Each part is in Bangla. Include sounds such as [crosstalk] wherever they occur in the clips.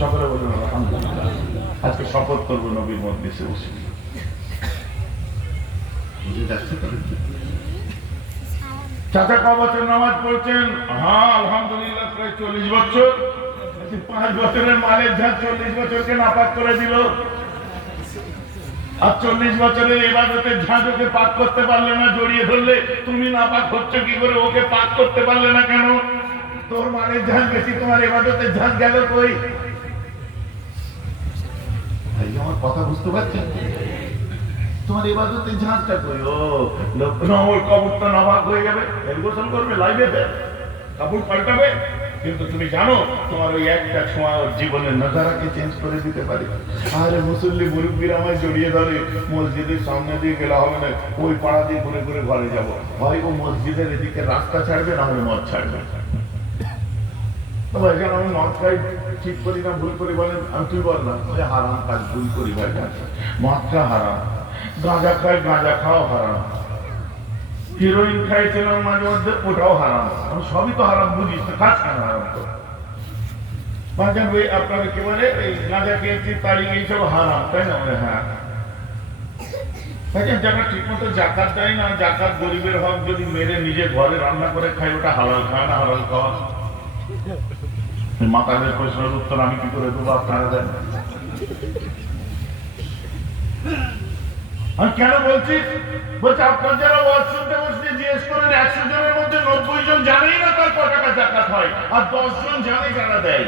সকলে বলুন আলহামদুলিল্লাহ, আজকে শপথ করব নবীর মজলিসে যাচ্ছে চাচা ক নামাজ পড়ছেন। হ্যাঁ আলহামদুলিল্লাহ, প্রায় চল্লিশ বছর। পাঁচ বছরের মালের ঝাঁজ চল্লিশ বছরকে নাপাক করে দিল। আর চল্লিশ বছরের এবাদতের ঝাঁজ ওকে পাক করতে পারলে না, জড়িয়ে ধরলে। তুমি নাপাক হচ্ছ, কি করে ওকে পাক করতে পারলে না কেন? তোর মালের ঝাঁজ বেশি, তোমার এবাদতের ঝাঁজ গেল কই? ভাই, আমার কথা বুঝতে পারছেন? তোমার কই? ও কবরটা নাভাগ হয়ে যাবে। করবে, লাইভে কাপড় পাল্টাবে। কিন্তু তুমি জানো, তোমার ওই একটা ছোঁয়া ওর জীবনের নজারাকে চেঞ্জ করে দিতে পারে। মুসল্লি মুরব্বীরা আমায় জড়িয়ে ধরে, মসজিদের সামনে দিয়ে গেলে হবে না, ওই পাড়া দিয়ে ঘুরে ঘুরে ঘরে যাব। হয় ও মসজিদের এদিকে রাস্তা ছাড়বে, না হলে মদ ছাড়বে। এখানে আমি খাই ঠিক করি না, ভুল করি বলেন, আমি তুই বল না হারাম কাজ, ভুল করি ভাই হারাম। গাঁজা খাই গাঁজা খাওয়া হারাম। হিরোইন খাইছিলাম মাঝে মধ্যে, ওটাও হারাম। আমি সবই তো হারাম খাস কেন হারাম তো? মাঝে কি বলে, এই গাঁজা খেয়েছি, তাড়ি এইসব হারাম, তাই না? বলে হ্যাঁ। ভাইজান যারা ঠিক মতো জাকাত দেয় না, জাকাত গরিবের হক যদি মেরে নিজে ঘরে রান্না করে খাই, ওটা হালাল খায় না হালাল খাওয়া? প্রশ্নের উত্তর আমি কি করে দেবো আপনারা দেন আমি কেন বলছি? বলছে আপনার যারা ওয়াজ শুনতে জিজ্ঞেস করেন, একশো জনের মধ্যে নব্বই জন জানেই না তার ক টাকা জাকাত হয়, আর দশ জন জানে যারা দেয়।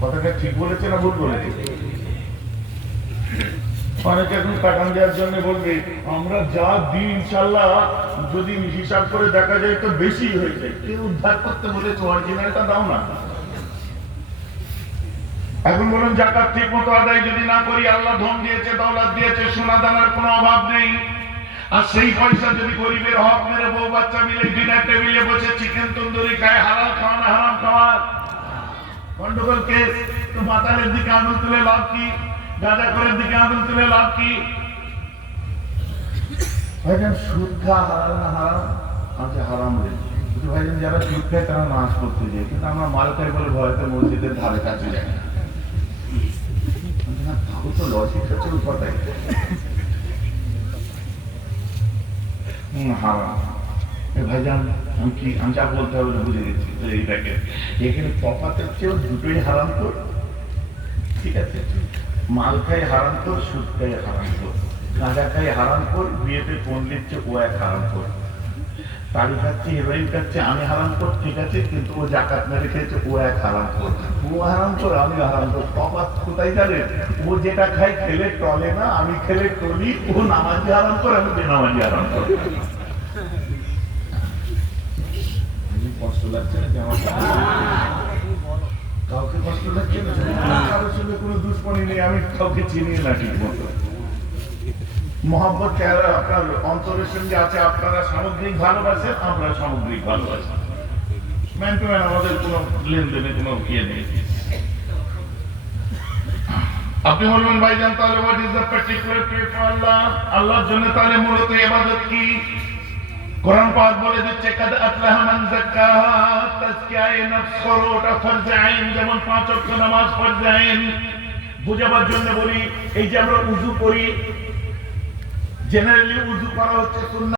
কথাটা ঠিক বলেছে না ভুল বলেছে? অনেকে এখন কাটান দেওয়ার জন্য বলবে, আমরা যা দিই ইনশাল্লাহ, যদি হিসাব করে দেখা যায় তো বেশি হয়ে যায়। কেউ উদ্ধার করতে বলেছে অরিজিনালটা দাও না। এখন বলুন, জাকাত ঠিক মতো আদায় যদি না করি, আল্লাহ ধন দিয়েছে, দৌলত দিয়েছে সোনা দানার কোনো অভাব নেই। আর সেই পয়সা যদি গরিবের হক মেরে বউ বাচ্চা মিলে ডিনার টেবিলে বসে চিকেন তন্দুরি খায়, হালাল খাওয়া না হারাম খাওয়া গন্ডগোল কেস তো মাতালের দিকে আঙুল তুলে লাভ কি? গাঁজা দিকে আঙুল তুলে লাভ কি? ভাইজান খা হারাম না হারাম আছে হারাম রে। কিন্তু ভাইজান, যারা সুদ খায় তারা নাশ করতে যায়। কিন্তু আমরা মাল খাই বলে ভয়তে মসজিদের ধারে কাছে যাই। হারাম। ভাইজান কি, আমি যা বলতে হবে বুঝে গেছি এইটাকে এখানে তফাতের চেয়েও দুটোই হারাম তো। ঠিক আছে? মাল খাই হারাম কর সুদ খাই হারাম কর। গাঁজা খাই হারাম কর বিয়েতে কোন দিচ্ছে ও এক হারাম কর। তাড়ি খাচ্ছে হিরোইন খাচ্ছে আমি হারাম কর ঠিক আছে কিন্তু ও জাকাত মেরে খেয়েছে ও এক হারাম কর। ও হারাম কর আমি হারাম কর। তফাৎ কোথায় যাবে? ও যেটা খাই খেলে টলে না আমি খেলে টলি ও নামাজি হারাম কর আমি বেনামাজি হারাম কর। [laughs] কষ্ট লাগছে না ইয়ে আপনি বলবেন ভাইজান তাহলে আল্লাহ আল্লাহর জন্য তাহলে মূলত ইবাদত কি? কোরআন পাক বলে দিচ্ছে, কাদ মান যাক্কাহা তাজকিয়ায়ে নফস করো, ওটা ফরজ আইন, যেমন পাঁচ ওয়াক্ত নামাজ ফরজ আইন। বুঝাবার জন্য বলি, এই যে আমরা উযু করি জেনারেলি উযু করা হচ্ছে সুন্নাহ।